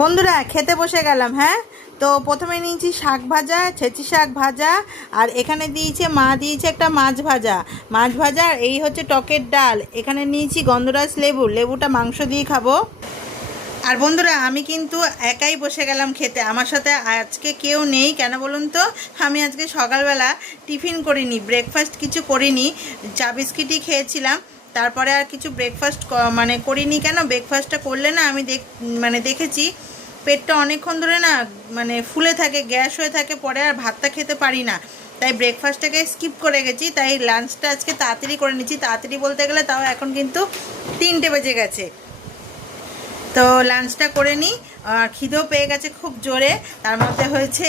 বন্ধুরা খেতে বসে গেলাম। হ্যাঁ, তো প্রথমে নিয়েছি শাক ভাজা, ছেঁচি শাক ভাজা, আর এখানে দিয়েছে মা দিয়েছে একটা মাছ ভাজা। মাছ ভাজা আর এই হচ্ছে টকের ডাল। এখানে নিয়েছি গন্ধরাজ লেবু, লেবুটা মাংস দিয়ে খাবো। আর বন্ধুরা আমি কিন্তু একাই বসে গেলাম খেতে, আমার সাথে আজকে কেউ নেই। কেন বলুন তো, আমি আজকে সকালবেলা টিফিন করিনি, ব্রেকফাস্ট কিছু করিনি, চা বিস্কিটই খেয়েছিলাম। তারপরে আর কিছু ব্রেকফাস্ট করিনি। কেন, ব্রেকফাস্টটা করলে না আমি দেখেছি পেটটা অনেকক্ষণ ধরে না ফুলে থাকে, গ্যাস হয়ে থাকে, পরে আর ভাতটা খেতে পারি না। তাই ব্রেকফাস্টটাকে স্কিপ করে গেছি, তাই লাঞ্চটা আজকে তাড়াতাড়ি করে নিচ্ছি। তাড়াতাড়ি বলতে গেলে তাও এখন কিন্তু 3টে বেজে গেছে। তো লাঞ্চটা করে নিই, আর খিদেও পেয়ে গেছে খুব জোরে। তার মধ্যে হয়েছে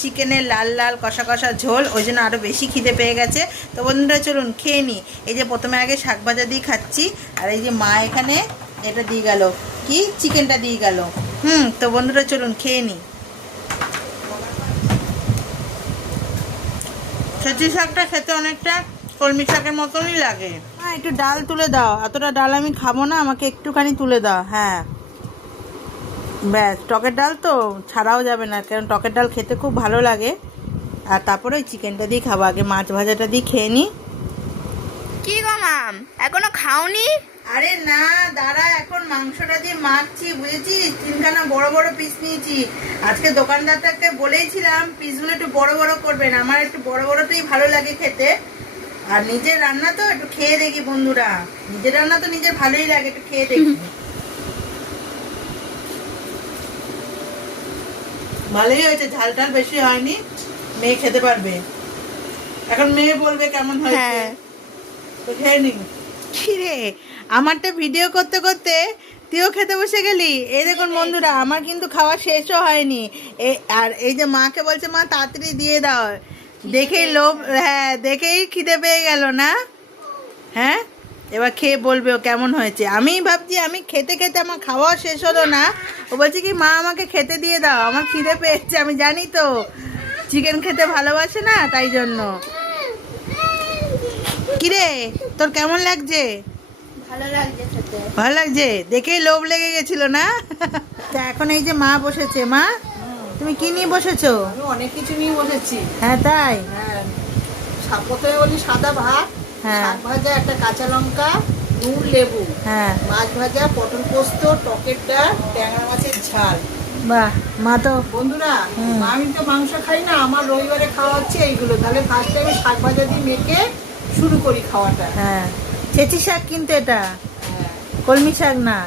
চিকেনের লাল লাল কষা কষা ঝোল, ওই জন্য আরও বেশি খিদে পেয়ে গেছে। তো বন্ধুরা চলুন খেয়ে নিই। এই যে প্রথমে আগে শাক ভাজা দিয়ে খাচ্ছি, আর এই যে মা এখানে এটা দিয়ে গেল, কি চিকেনটা দিয়ে গেল। তো বন্ধুরা চলুন খেয়ে নিই। সবজি শাকটা খেতে অনেকটা কলমি শাকের মতনই লাগে। হ্যাঁ, একটু ডাল তুলে দাও, এতটা ডাল আমি খাবো না, আমাকে একটুখানি তুলে দাও। হ্যাঁ ব্যাস, টকের ডাল তো ছাড়াও যাবে না, কারণ টকের ডাল খেতে খুব ভালো লাগে। আর তারপরে ওই চিকেনটা দিয়ে খাবো, আগে মাছ ভাজাটা দিয়ে খেয়ে নিই। কি গো মাম, এখনো খাওনি? আরে না দাঁড়া, এখন মাংসটা দিয়ে মাখছি, বুঝেছিস? 3খানা বড় বড় পিস নিয়েছি। আজকে দোকানদারটাকে বলেইছিলাম পিসগুলো একটু বড় বড় করবেন, আমার একটু বড় বড়টাই ভালো লাগে খেতে। আর নিজের রান্না তো একটু খেয়ে দেখি বন্ধুরা, নিজের রান্না তো নিজের ভালোই লাগে, একটু খেয়ে দেখি। ভালোই হয়েছে, ঝাল টাল বেশি হয়নি, মেয়ে খেতে পারবে। এখন মেয়ে বলবে কেমন হয়েছে। তো খেয়ে নি। কিরে, আমারটা ভিডিও করতে করতে তুইও খেতে বসে গেলি? এই দেখুন বন্ধুরা, আমার কিন্তু খাওয়া শেষও হয়নি। আর এই যে মাকে বলছে মা তাড়াতাড়ি দিয়ে দাও, দেখেই লোভ, হ্যাঁ দেখেই খিদে পেয়ে গেল না। হ্যাঁ, এবার খেয়ে বলবে ও কেমন হয়েছে। আমি ভাবছি আমি খেতে খেতে আমার খাওয়া শেষ হলো না, ও বলছে কি মা আমাকে খেতে দিয়ে দাও, আমার খিদে পেয়েছে। আমি জানি তো চিকেন খেতে ভালোবাসে না, তাই জন্য। কিরে, তোর কেমন লাগছে? ভালো লাগছে খেতে। ভালো লাগছে, দেখেই লোভ লেগে গেছিল না? তা এখন এই যে মা বসেছে। মা, তুমি কি নিয়ে বসেছো? আমি অনেক কিছু নিয়ে বসেছি। হ্যাঁ তাই? হ্যাঁ, প্রথমে বলি সাদা ভাত, হ্যাঁ। শাক ভাজা, একটা কাঁচা লঙ্কা, নুন, লেবু, হ্যাঁ। মাছ ভাজা, পটল পোস্ত, টকের ডাল, ট্যাংরা মাছের ঝাল। বাহ, মা তো বন্ধুরা, আমি তো মাংস খাই না, আমার রবিবারে খাওয়া হচ্ছে এইগুলো। তাহলে ফার্স্ট টাইমে শাক ভাজা দিয়ে মেখে শুরু করি খাওয়াটা। হ্যাঁ, ছেঁচি শাক কিন্তু এটা হ্যাঁ, কলমি শাক না।